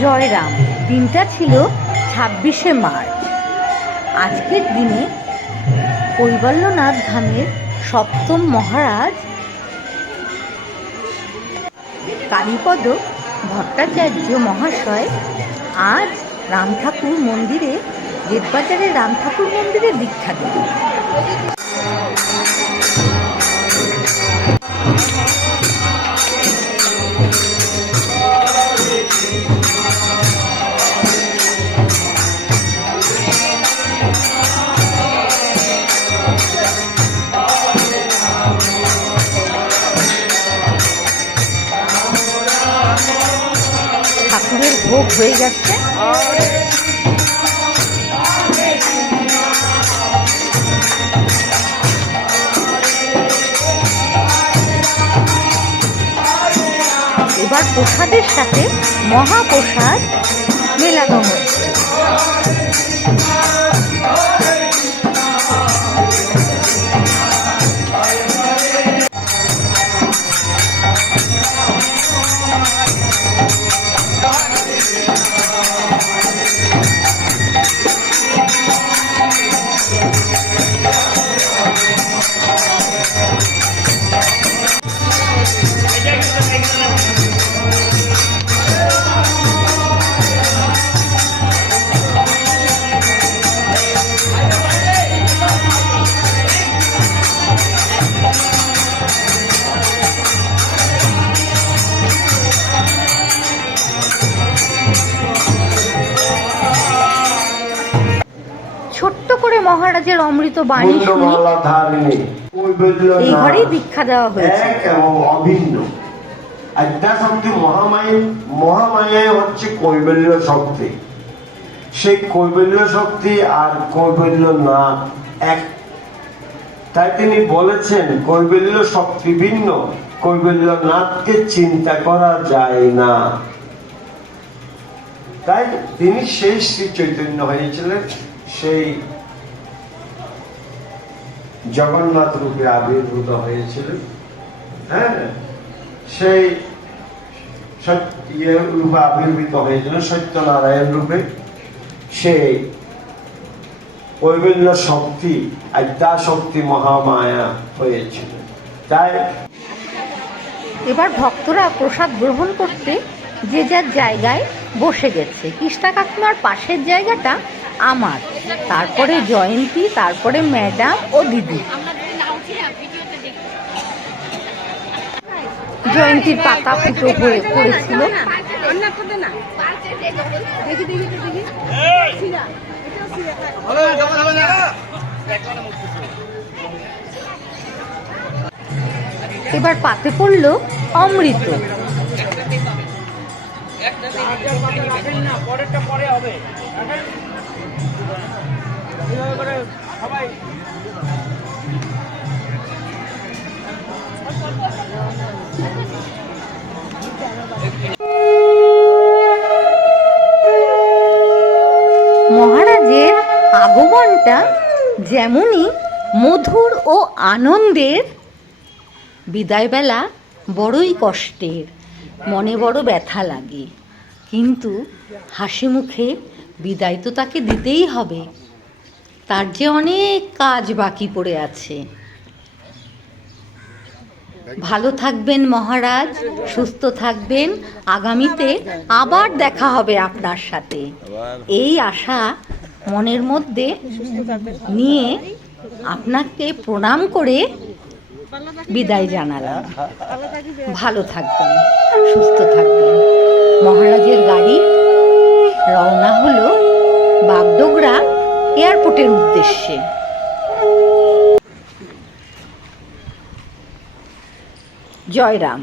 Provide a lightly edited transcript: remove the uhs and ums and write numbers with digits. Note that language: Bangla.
জয়রাম। দিনটা ছিল 26শে মার্চ। আজকের দিনে কৈবল্যনাথ ধামের সপ্তম মহারাজ কালীপদ ভট্টাচার্য মহাশয় আজ রাম ঠাকুর মন্দিরে, গেটবাজারের রাম ঠাকুর মন্দিরে দীক্ষা দেবেন। ঠাকুরের ভোগ হয়ে গেছে। এবার প্রসাদের সাথে মহাপ্রসাদ মেলানো হচ্ছে। ছোট্ট করে মহারাজের অমৃত বাণী শুনি এই ঘরেই দীক্ষা দেওয়া হয়েছে। অভিন্ন আদ্যা শক্তি মহামায়াই হচ্ছে কৈবল্য শক্তি। সেই কৈবল্য শক্তি আর কৈবল্য নাথ এক। তাই তিনি বলেছেন কৈবল্য শক্তি ভিন্ন, কৈবল্য নাথকে চিন্তা করা যায় না। তাই তিনি সেই শ্রী চৈতন্য হয়েছিলেন, সেই জগন্নাথ রূপে আবির্ভূত হয়েছিলেন। হ্যাঁ, সেই রূপে আবির্ভূত হয়েছিলেন সত্যনারায়ণ রূপে। সেই কৈবল্য শক্তি আদ্যা শক্তি মহামায়া হয়েছিল। তাই এবার ভক্তরা প্রসাদ গ্রহণ করতে যে যার জায়গায় বসে গেছে। কৃষ্ণা কাকিমার পাশের জায়গাটা আমার, তারপরে জয়ন্তী, তারপরে ম্যাডাম ও দিদি। জয়ন্তীর পাতা ফুটো হয়ে পড়েছিল। এবার পাতে পড়ল অমৃত। মহারাজের আগমনটা যেমনই মধুর ও আনন্দের, বিদায়বেলা বড়ই কষ্টের, মনে বড় ব্যথা লাগে। কিন্তু হাসি মুখে বিদায় তো তাকে দিতেই হবে, তার যে অনেক কাজ বাকি পড়ে আছে। ভালো থাকবেন মহারাজ, সুস্থ থাকবেন। আগামীতে আবার দেখা হবে আপনার সাথে, এই আশা মনের মধ্যে নিয়ে আপনাকে প্রণাম করে বিদায় জানালাম। ভালো থাকবেন, সুস্থ থাকবেন। মহারাজের গাড়ি রওনা হলো বাগডোগরা এয়ারপোর্টের উদ্দেশ্যে। জয়রাম।